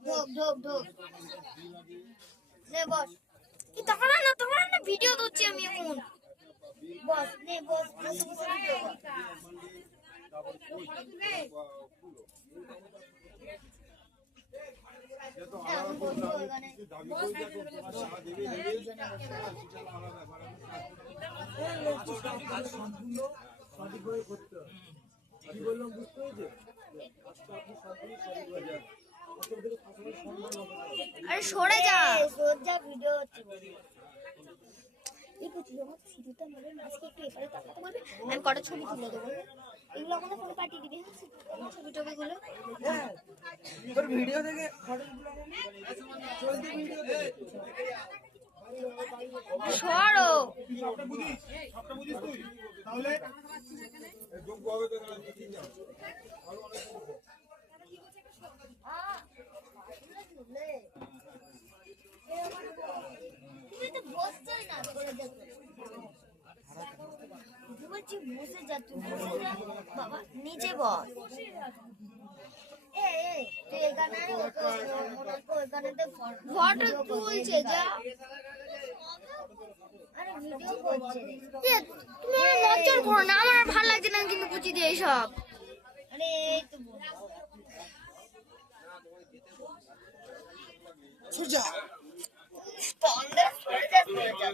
ঢোক ঢোক ঢোক নে বস। কি তখন না ভিডিও করছি আমি এখন। বস নে বস, বসে বসে ভিডিও কর। সঠিকভাবে করতে হবে। কি বললাম বুঝতে পেরেছে? আরে সরে যা, সোজা ভিডিও হচ্ছে। এই কুচি আমার শুরুটা মানে আজকে একটু এপারে তাকাতে বলবে, আমি কটা ছবি তুলে দেবো। এগুলো আমাদের ফোনে পাঠিয়ে দিবি। হ্যাঁ ছবি টবিগুলো তোর ভিডিও দেখে ফটোগুলো চলতি ভিডিও দেখে সরো। সবটা বুঝিস তুই তাহলে যোগ্য হবে তো তাহলে ঠিক না। তুমি তো বসছই না করে দেখো। বলছি বসে যা, তুই বসে যা বাবা, নিচে বস। তুই এখানে ফটো তুলছে যা। আরে ভিডিও করছে। তুমি লজ্জা করো না, আমার ভালো লাগছে না কিন্তু বুঝি দিয়ে সব। আরে এই তো সোজা স্পন্ডার সরে যা, সরে যা।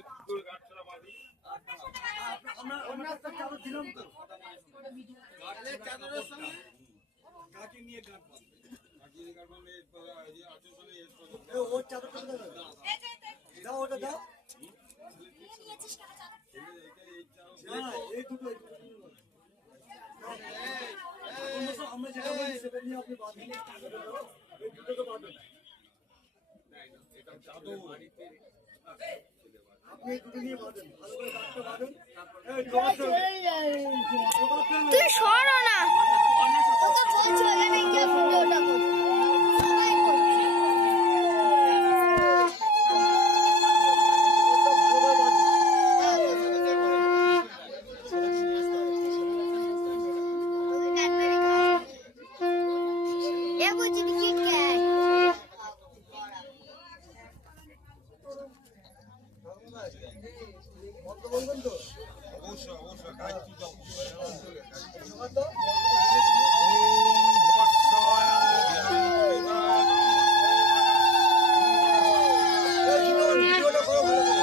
আমরা একটা চাদর দিলাম তো চাদরের সঙ্গে কাকে নিয়ে গান পাবে, কাকে নিয়ে গান পাবে এই আচল সঙ্গে ওর চাদরটা দাও, ওটা দাও। এই দুটো আমরা যেটা বলি সেটা নিয়ে আপনি বাঁধেন, এই দুটোকে বাঁধেন। আপনি এই দুটো নিয়ে বাঁধেন, ভালো করে দাঁতটা বাঁধেন। তুই সরো না, তোকে বলছি ওখানে গিয়ে ভিডিওটা কর। সবাই করছে। মন্ত্র বলবেন তো? অবশ্যই অবশ্যই গায়ত্রী জপ জোগাড় দাও। ভিডিওটা করো ভালো করে।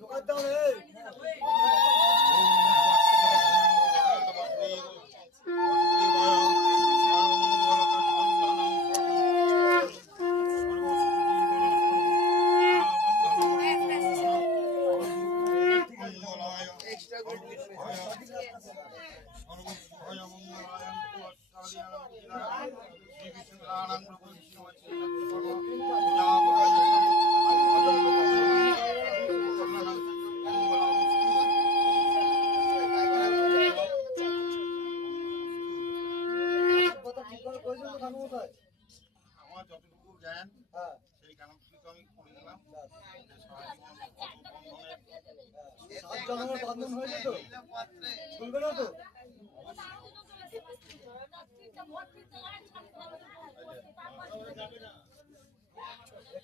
জোগাড় দাও রে। আমার যতটুকু জ্ঞান সেই জ্ঞান আমি করে দিলাম। সাত জন্মের বান্ধন হয়েছে তো, শুনবে না তো?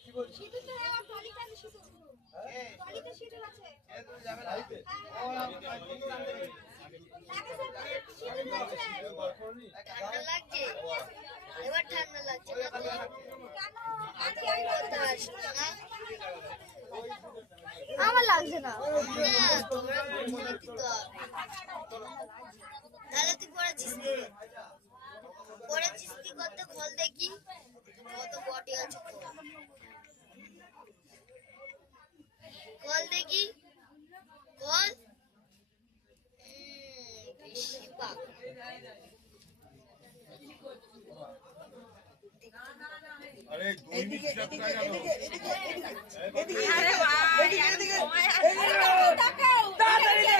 কি বলছি? ঠান্ডা লাগছে, এবার ঠান্ডা লাগছে আমার লাগছে না। তোমরা মনে দিতে হবে। তাহলে তুই পড়েছিস কি করতে খোল দেখি কত বটি আছে। খোল দেখি, খোল। বেশি পাক আরে 2 মিনিট হিসাব করা গেল। আরে ভাই তাড়াতাড়ি দে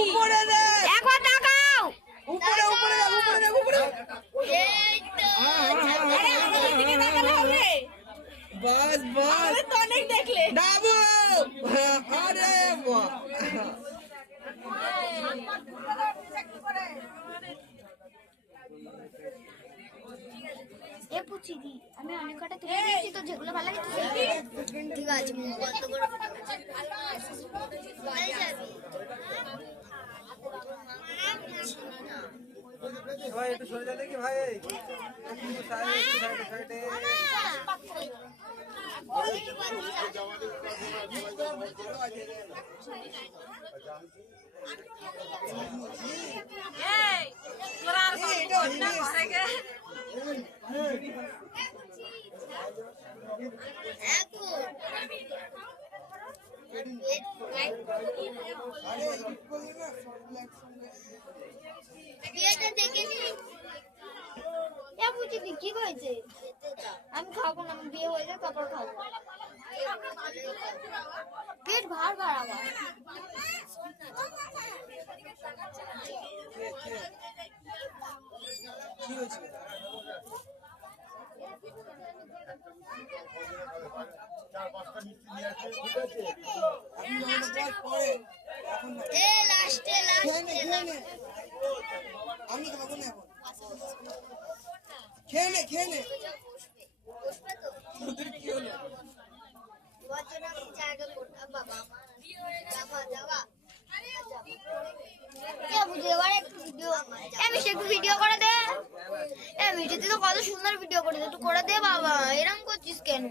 উপরে দে একবার তাকাও উপরে উপরে দে উপরে দে উপরে এই তো আরে আমাদের দিকে তাকালে হবে বাস বাস আমাদের তো অনেক দেখলে ডাবু আরে বাহ এ পুচি দি আমি অনেক কটা তুলে দিয়েছি তো যেগুলো ভালো লাগে তুই ঠিক আছে মুখ বন্ধ করে কোথায় যাবি ভাই একটু সরে যা দেখি ভাই একটু সাইডে সাইডে এই তোরা আর সব না ঘরে গে বিয়েটা দেখেছি বুঝি কি হয়েছে আমি খাবো না আমি বিয়ে হয়ে যায় তারপর খাবো পেট ভার ভার আমার কি হয়েছে এ লাস্টে আমি খাবো না এখন খেয়ে নে বসবে তো তোদের কি হলো বচনা জায়গা করতে বাবা আমার যাবা একটু ভিডিও করে দে মিঠে তুই তো কত সুন্দর ভিডিও করে দে একটু করে দে বাবা এরকম করছিস কেন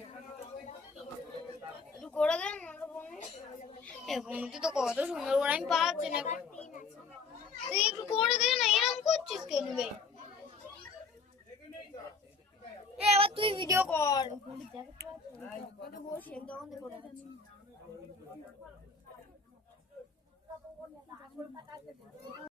একটু করে দে তুই তো কত সুন্দর করে আমি পাচ্ছি না তুই একটু করে দে না এরকম করছিস কেন বে এবার তুই ভিডিও কর বসে তখন করে